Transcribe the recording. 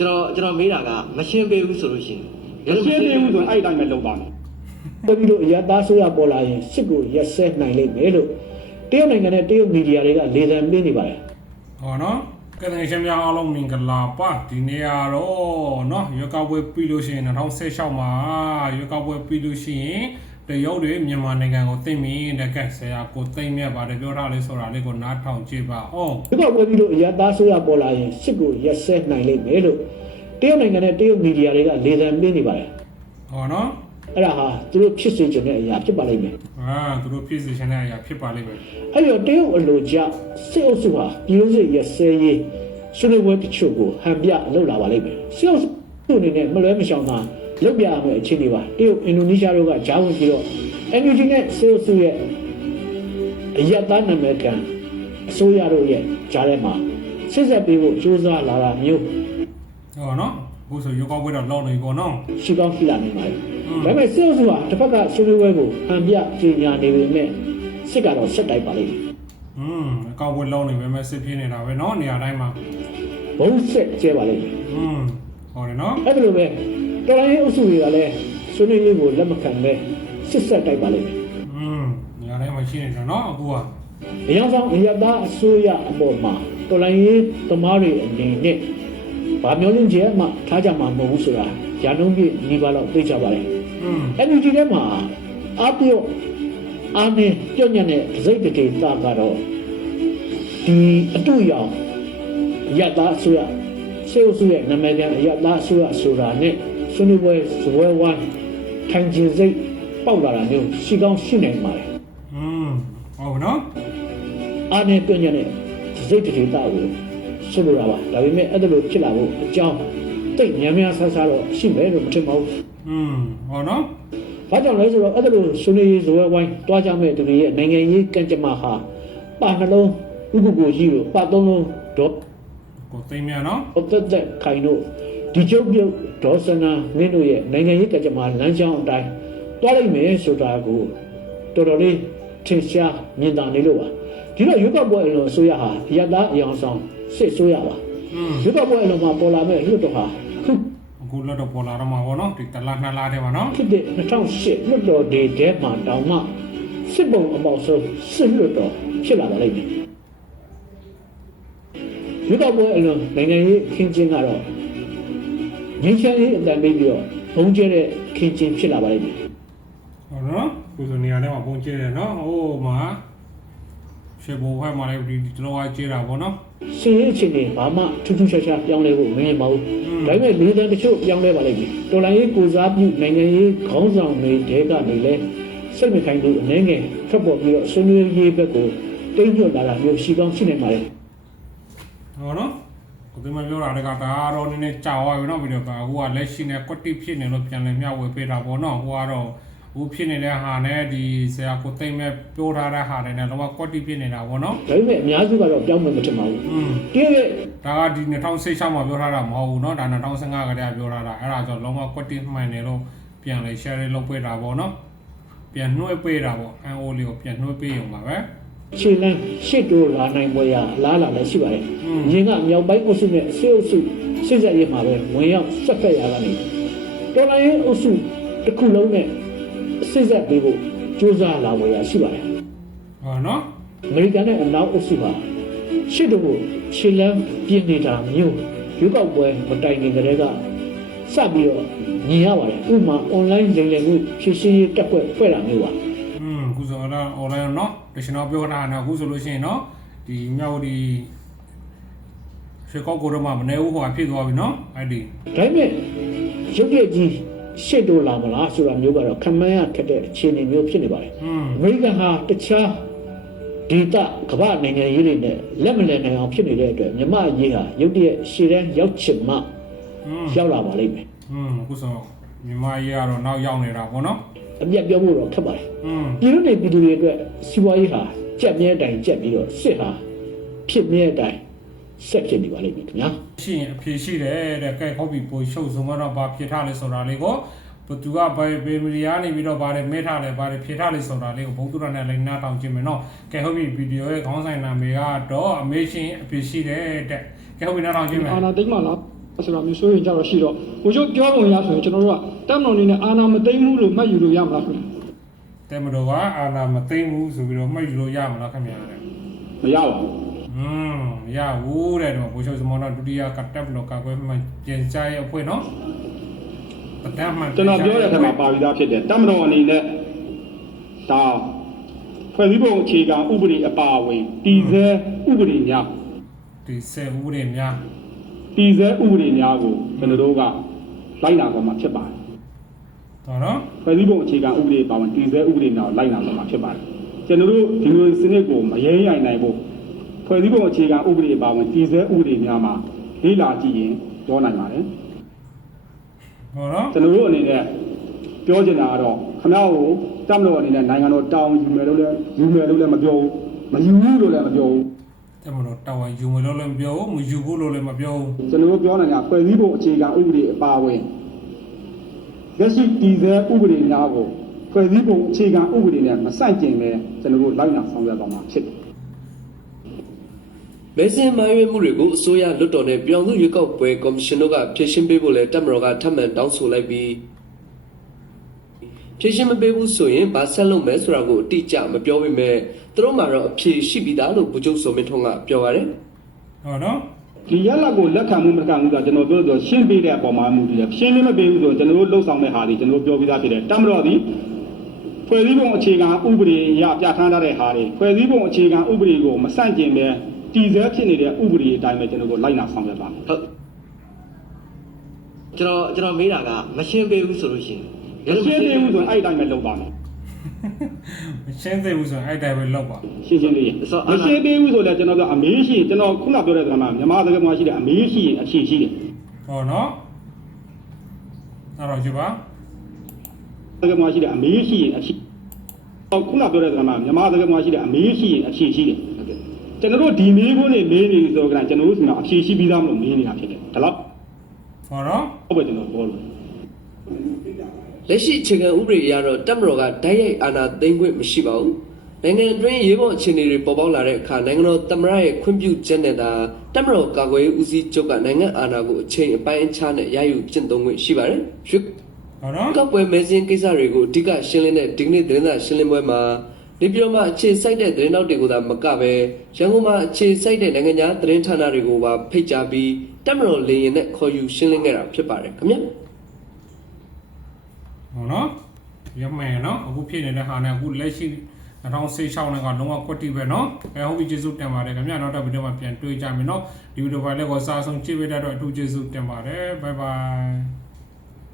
ကျွန်တော်မေးတာကမရှင်းပေးဘူးဆိုလို့ရှိရင် မရှင်းသေးဘူးဆိုရင်အဲ့တိုင်းပဲလုပ်ပါမယ် ပြီးတော့အရသားဆိုရပေါ်လာရင်စစ်ကိုရက်စက်နိုင်လိမ့်မယ်လို့တရုတ်နိုင်ငံနဲ့တရုတ်မီဒီယာတွေကလေသံပေးနေပါတယ် ဟောနော်ကတဲ့ရှင်များအားလုံးမင်္ဂလာပါဒီနေ့ကတော့နော်ရွေးကောက်ပွဲပြီးလို့ရှိရင်2016မှာရွေးကောက်ပွဲပြီးလို့ရှိရင်တရုတ်တွေမြန်မာနိုင်ငံကိုသိမ့်ပြီးတဲ့ကဲဆရာကိုသိမ့်မြတ်ပါတယ်ပြောထားလေးဆိုတာလေးကိုနားထောင်ကြည့်ပါအောင် ဒီတော့ပြီးတော့အရသားဆိုရပေါ်လာရင်စစ်ကိုရက်စက်နိုင်လိမ့်မယ်လို့တရုတ်နိုင်ငံနဲ့တရုတ်မီဒီယာတွေကလေသံပေးနေပါတယ် ဟောနော် အဲ့ဒါဟာသူတို့ဖြစ်စေချင်တဲ့အရာဖြစ်ပါလိမ့်မယ် သူတို့ပြည်စရှင်တဲ့အရာဖြစ်ပါလိမ့်မယ် အဲ့တော့တရုတ်အလိုကျစစ်အုပ်စုဟာပြည်သူ့ရက်စဲရေးဆွေးနွေးပွဲတချို့ကိုဟန်ပြလုပ်လာပါလိမ့်မယ်စစ်အုပ်စုအနေနဲ့မလွဲမရှောင်သာလုပ်ပြရမယ့်အခြေအနေပါတရုတ်အင်ဒိုနီးရှားတို့ကဂျာဝင်ပြီးတော့ NUG နဲ့စစ်အုပ်စုရဲ့အယက်သားနာမည်ခံအစိုးရတို့ရဲ့ကြားထဲမှာစစ်ဆက်ပေးဖို့ကြိုးစားလာတာမျိုး ဟောနော်ဘုဆိုရွေးကောက်ပွဲတော့လောက်နေပေါ့နော် ရှိကောင်းရှိလာနေပါတယ်ဒါပေမဲ့စစ်အုပ်စုဟာတစ်ဖက်ကဆွေးနွေးပွဲကိုဟန်ပြကြေညာနေပေမဲ့စစ်ကတော့ဆက်တိုက်ပါလိမ့်မယ် အကောက်ပွဲလောက်နေပဲမဲ့စစ်ပြင်းနေတာပဲနော်နေရာတိုင်းမှာ ဘုံဆက်ကျဲပါလိမ့်မယ် ဟောတယ်နော် အဲ့ဒါလိုပဲတော်လိုင်းအုပ်စုတွေကလည်းဆွေးနွေးရေးကိုလက်မခံပဲစစ်ဆက်တိုက်ပါလိမ့်မယ် နေရာတိုင်းမှာရှိနေတာနော်အခုက အရင်ဆုံးအရတားအစိုးရအပေါ်မှာတော်လိုင်းရေးသမားတွေအနေနဲ့ဗာမျိုးလင်းကျဲမှထားကြမှာမဟုတ်ဘူးဆိုတာရာနှုန်းပြည့်ညီပါတော့သိကြပါလေ NUG ထဲမှာအပြုတ်အားနဲ့ပြုတ်ညံ့တဲ့စိတ်တကေတာကတော့ဒီအတူရောင်ရတာဆိုရစေအုပ်စုရဲ့နာမည်ပြန်ရတာဆိုရဆိုတာနဲ့ဆွေးနွေးပွဲဇွဲဝိုင်းထိုင်ကျင်စိတ်ပေါက်လာတာမျိုးရှိကောင်းရှိနိုင်ပါတယ် ဟုတ်နော် အားနဲ့ပြုတ်ညံ့တဲ့စိတ်တကေတာကိုဆိုလိုတာပါဒါပေမဲ့အဲ့ဒါလိုဖြစ်လာဖို့အကြောင်းတိတ်များများဆဆတော့ရှိမယ်လို့မထင်ပါဘူး ဟောနော် ဘာကြောင့်လဲဆိုတော့အဲ့ဒါလိုဆွေးနွေးရေးဇွဲဝိုင်းတွားကြမဲ့သူတွေရဲ့နိုင်ငံရေးကံကြမ္မာဟာပါနှလုံးဥက္ကိုကြီးလို့ပါသုံးလုံးတော့ ကိုသိမ်းမြနော် အသက်သက်ခိုင်တို့ဒီကျုပ်ပြုတ်ဒေါ်စနာမင်းတို့ရဲ့နိုင်ငံရေးကံကြမ္မာလမ်းကြောင်းအတိုင်းတွားလိုက်မယ်ဆိုတာကိုတော်တော်လေးထင်ရှားမြင်သာနေလို့ပါဒီတော့ရွေးကောက်ပွဲအလုံးအစိုးရဟာရတအယောင်ဆောင်စစ်ဆိုးရပါရွေးကောက်ပွဲအလုံးမှာပေါ်လာမဲ့လွှတ်တော်ဟာ အခုလွတ်တော့ပေါ်လာတော့မှာဗောနော်ဒီတလားနှစ်လားတဲ့ပါနော် ဖြစ်တဲ့2008လွှတ်တော်ဒေတဲမှာတောင်မှစစ်ပုံအပေါက်ဆုံးစစ်လွှတ်တော်ဖြစ်လာပါလိမ့်မယ်ရွေးကောက်ပွဲအလုံးနိုင်ငံရေးခင်းချင်းကတော့ငင်းချမ်းရေးအတန်ပေးပြီးတော့ဘုံကျဲတဲ့ခင်းချင်းဖြစ်လာပါလိမ့်မယ် ဟုတ်နော်ကိုဆိုနေရာထဲမှာပုံကျဲတယ်နော်ဟိုမှာရှေ့ဘောဟဲ့မှာလည်းဒီတော်ဝါကျဲတာဗောနော် စီရေးအခြေအနေဘာမှထူးထူးခြားခြားပြောင်းလဲဖို့မမြင်ပါဘူးဒါပေမဲ့လူသားတချို့ပြောင်းလဲပါလိမ့်မယ်တော်လိုင်းရေးကိုစားပြုနိုင်ငံရေးခေါင်းဆောင်တွေတဲကနေလဲစိတ်မခိုင်ဘူးအနေငယ်ဖက်ပေါ်ပြီးတော့ဆွေးနွေးရေးဘက်ကိုတိတ်ညွတ်လာတာမျိုးရှိကောင်းရှိနေပါလေ ဟောနော်ကိုသိမပြောတာတကဒါတော့နည်းနည်းကြာသွားပြီနော်ဗီဒီယိုကဟိုကလက်ရှိနဲ့ကွက်တိဖြစ်နေလို့ပြန်လည်မျှဝေပေးတာဗောနော်ဟိုကတော့ဟိုဖြစ်နေတဲ့ဟာနဲ့ဒီဆရာကိုသိမ့်မဲ့ပြောထားတဲ့ဟာတွေနဲ့တော့ကွက်တိဖြစ်နေတာဗောနော် ဒါပေမဲ့အများစုကတော့ပြောင်းမယ်မထင်ပါဘူးတကယ် ဒါကဒီ2016မှာပြောထားတာမဟုတ်ဘူးเนาะဒါ2015ကတည်းကပြောထားတာအဲ့ဒါကြောင့်လုံးဝ quality မှန်တယ်လို့ပြန်လေ share လုပ်ပေးတာပေါ့เนาะပြန်နှွှဲပေးတာပေါ့ NO လေးကိုပြန်နှွှဲပေးရုံပါပဲ ခြေလမ်းရှစ်တိုးလာနိုင်ပွဲရလားလာလည်းရှိပါတယ်။ရင်ကမြောက်ပိုင်းအုပ်စုနဲ့ဆေးအုပ်စုစစ်ဆက်ရေးမှာပဲဝင်ရောက်ဆက်ဖက်ရတာနေတော်လိုင်းအုပ်စုတစ်ခုလုံးနဲ့စစ်ဆက်ပေးဖို့ကြိုးစားလာပွဲရရှိပါတယ် ဟောเนาะ ။အမေရိကန်နဲ့အနောက်အုပ်စုဟာရှစ်တိုးကိုခြေလမ်းပြင်းနေတာမျိုးရွေးကောက်ပွဲမတိုင်ခင်ကတည်းကစပြီးတော့မြင်ရပါတယ်။ဥပမာ online လိမ်လည်မှုဖြည့်ရှင်းရေးတက်ဖွဲ့ဖွဲ့တာမျိုးပါ ခုဆိုတော့ online เนาะတရှင်တော်ပြောတာနော်အခုဆိုလို့ရှိရင်เนาะဒီမြောက်ဒီရှေ့ကောက်ကိုတော့မနေဘူးဟိုဖြစ်သွားပြီเนาะအဲ့ဒီ ဒါပေမဲ့ရုပ်ရည်ကြီးရှစ်တိုးလာမလားဆိုတာမျိုးကတော့ခံမှန်းရခက်တဲ့အခြေအနေမျိုးဖြစ်နေပါတယ်အမေရိကန်ဟာတခြားဒေသကမ္ဘာနိုင်ငံရေးတွေနဲ့လက်မလည်နိုင်အောင်ဖြစ်နေတဲ့အတွက်မြမရေးဟာရုပ်တရက်ရှည်တန်းရောက်ချင်မှရောက်လာပါလိမ့်မယ် အခုဆိုမြန်မာရေးကတော့နောက်ရောက်နေတာပေါ့เนาะ အပြတ်ပြောဖို့တော့ခက်ပါတယ်ပြည်သူတွေပြည်သူတွေအတွက်စီးပွားရေးဟာကြက်မြဲတိုင်ကြက်ပြီးတော့စစ်ဟာဖြစ်မြဲတိုင်ဆက်ဖြစ်နေပါလိမ့်မယ်ခင်ဗျာ ရှိရင်အဖြေရှိတယ်တဲ့ကဲဟုတ်ပြီပိုရှုပ်ဆုံးတော့ဘာဖြစ်ထားလဲဆိုတာလေးကိုဘသူကဘယ်မီဒီယာနေပြီးတော့ဗာတယ်မဲထားတယ်ဗာတယ်ဖြစ်ထားလဲဆိုတာလေးကိုဘုသူရနဲ့လည်းနားထောင်ကြည့်မယ်နော်ကဲဟုတ်ပြီဗီဒီယိုရဲ့ခေါင်းဆိုင်နာမည်ကတော့အမေရှင်အဖြေရှိတယ်တဲ့ကဲဟုတ်ပြီနားထောင်ကြည့်မယ် အာနာသိမ့်မလား ဆိုတော့မျိုးဆိုရင်ကြတော့ရှိတော့ကိုချုပ်ပြောပုံရဆိုရင်ကျွန်တော်တို့ကတက်မတော်နေနဲ့အာနာမသိမ့်မှုလို့မှတ်ယူလို့ရမှာလားခင်ဗျ တဲမတော်ကအာနာမသိမ့်ဘူးဆိုပြီးတော့မှတ်ယူလို့ရမလားခင်ဗျာတဲ့ မရပါဘူး မရဘူးတဲ့တော့ဘိုးချုပ်စမောတော့ဒုတိယကတက်မတော်ကကွဲမှပြင်ချရဲ့အဖွဲ့နော်တကယ်မှ ကျွန်တော်ပြောတဲ့ထက်မှာပါပြီးသားဖြစ်တယ်တပ်မတော်အနေနဲ့ဒါဖွဲ့စည်းပုံအခြေခံဥပဒေအပါအဝင်တည်ဆဲဥပဒေများ ဒီဆယ်ဦးတွေများ တည်ဆဲဥပဒေများကိုကျွန်တော်တို့ကလိုက်နာသွားမှာဖြစ်ပါတယ် ဟောနော် ဖွဲ့စည်းပုံအခြေခံဥပဒေပါဝင်တည်ဆဲဥပဒေများကိုလိုက်နာသွားမှာဖြစ်ပါတယ်ကျွန်တော်တို့ဒီလိုစနစ်ကိုမရဲရိုင်နိုင်ဖို့ဖွဲ့စည်းပုံအခြေခံဥပဒေပါဝင်တည်ဆဲဥပဒေများမှာလေ့လာကြည့်ရင်ပြောနိုင်ပါတယ် ဟောနော် ကျွန်တော်တို့အနေနဲ့ပြောချင်တာကတော့ခဏကိုတပ်မတော်အနေနဲ့နိုင်ငံတော်တောင်းယူမယ်လို့လည်းမပြောဘူးမယူဘူးလို့လည်းမပြောဘူး တဲမတော်တာဝန်ယူမလို့လည်းမပြောဘူးမယူဘူးလို့လည်းမပြောဘူး ကျွန်တော်တို့ပြောနေတာဖွဲ့စည်းပုံအခြေခံဥပဒေအပါအဝင်လက်ရှိတည်ဆဲဥပဒေများကိုဖွဲ့စည်းပုံအခြေခံဥပဒေနဲ့မဆန့်ကျင်ပဲကျွန်တော်တို့လိုက်နာဆောင်ရွက်သွားမှာဖြစ်တယ် မဲဆင်မာရွေးမှုတွေကိုအစိုးရလွတ်တော်နဲ့ပြောင်းစုရွေးကောက်ပွဲကော်မရှင်တို့ကဖြည့်ရှင်းပေးဖို့လဲတပ်မတော်ကထပ်မံတောင်းဆိုလိုက်ပြီးဖြည့်ရှင်းမပေးဘူးဆိုရင်ဗာဆက်လုပ်မယ်ဆိုတာကိုအတိအကျမပြောပေမဲ့သူတို့မှတော့အဖြေရှိပြီးသားလို့ဗိုလ်ချုပ်စောမင်းထွန်းကပြောပါတယ် ဟောနော် ဒီရလကိုလက်ခံမှုမခံဘူးဆိုတာကျွန်တော်ပြောလို့ရှင်းပေးတဲ့အပေါ်မှာမူတည်တယ်ရှင်းမပေးဘူးဆိုကျွန်တော်တို့လှုပ်ဆောင်တဲ့ဟာတွေကျွန်တော်ပြောပြီးသားဖြစ်တယ်တပ်မတော်သည်ဖွဲ့စည်းပုံအခြေခံဥပဒေအရပြဋ္ဌာန်းထားတဲ့ဟာတွေဖွဲ့စည်းပုံအခြေခံဥပဒေကိုမဆန့်ကျင်ပဲတည်ဆဲဖြစ်နေတဲ့ဥပဒေအတိုင်းပဲကျွန်တော်တို့လိုက်နာဆောင်ရွက်ပါမယ် ဟုတ်ကျွန်တော်မေးတာကမရှင်းပေးဘူးဆိုလို့ရှိရင် ရှင်းသေးဘူးဆိုရင်အဲ့အတိုင်းပဲလုပ်ပါမယ် မရှင်းသေးဘူးဆိုရင်အဲ့တိုင်းပဲလောက်ပါ ရှင်းသေးရင်မရှင်းသေးဘူးဆိုလည်းကျွန်တော်ကအမေးရှိကျွန်တော်ခုနပြောတဲ့ကမှာမြန်မာစကားမှာရှိတဲ့အမေးရှိရင်အဖြေရှိတယ် ဟောနော်အဲ့တော့ကြည့်ပါ စကားမှာရှိတဲ့အမေးရှိရင်အဖြေခုနပြောတဲ့ကမှာမြန်မာစကားမှာရှိတဲ့အမေးရှိရင်အဖြေရှိတယ်ကျွန်တော်တို့ဒီမေးခွန်းတွေမေးနေဆိုတော့ကျွန်တော်တို့ကအဖြေရှိပြီးသားမလို့မေးနေတာဖြစ်တယ်ဒါတော့ ဟောနော် ဟုတ်ပဲကျွန်တော်ပြောလို့ လက်ရှိအခြေခံဥပဒေအရတော့တပ်မတော်ကဓာတ်ရိုက်အာဏာသိမ်းခွင့်မရှိပါဘူးနိုင်ငံအတွင်းရေးပေါ်အခြေအနေတွေပေါ်ပေါက်လာတဲ့အခါနိုင်ငံတော်သမ္မတရဲ့ခွင့်ပြုချက်နဲ့သာတပ်မတော်ကာကွယ်ရေးဦးစီးချုပ်ကနိုင်ငံအာဏာကိုအချိန်အပိုင်းအခြားနဲ့ရယူကျင့်သုံးခွင့်ရှိပါတယ်ရွှေ ဟောနော် ကပွဲမဲစင်းကိစ္စတွေကိုအဓိကရှင်းလင်းတဲ့ဒီကနေ့သတင်းစာရှင်းလင်းပွဲမှာဒီပြည်တော်မှာအခြေစိုက်တဲ့သတင်းတောက်တွေကိုသာမကပဲရန်ကုန်မှာအခြေစိုက်တဲ့နိုင်ငံခြားသတင်းဌာနတွေကိုပါဖိတ်ကြားပြီးတပ်မတော်လေရင်နဲ့ခေါ်ယူရှင်းလင်းခဲ့တာဖြစ်ပါတယ်ခင်ဗျာ ဟောနော်ရမယ်နော်အခုဖြစ်နေတဲ့ဟာနဲ့အခုလက်ရှိ2016နဲ့ကလုံးဝကွက်တိပဲနော်ဟုတ်ပြီကျေးဇူးတင်ပါတယ်ခင်ဗျာနောက်တစ်ဗီဒီယိုမှာပြန်တွေ့ကြမယ်နော်ဒီဗီဒီယိုဖိုင်လေးကိုစာဆုံးကြည့်ပေးတဲ့အတွက်အထူးကျေးဇူးတင်ပါတယ်ဘိုင်ဘိုင်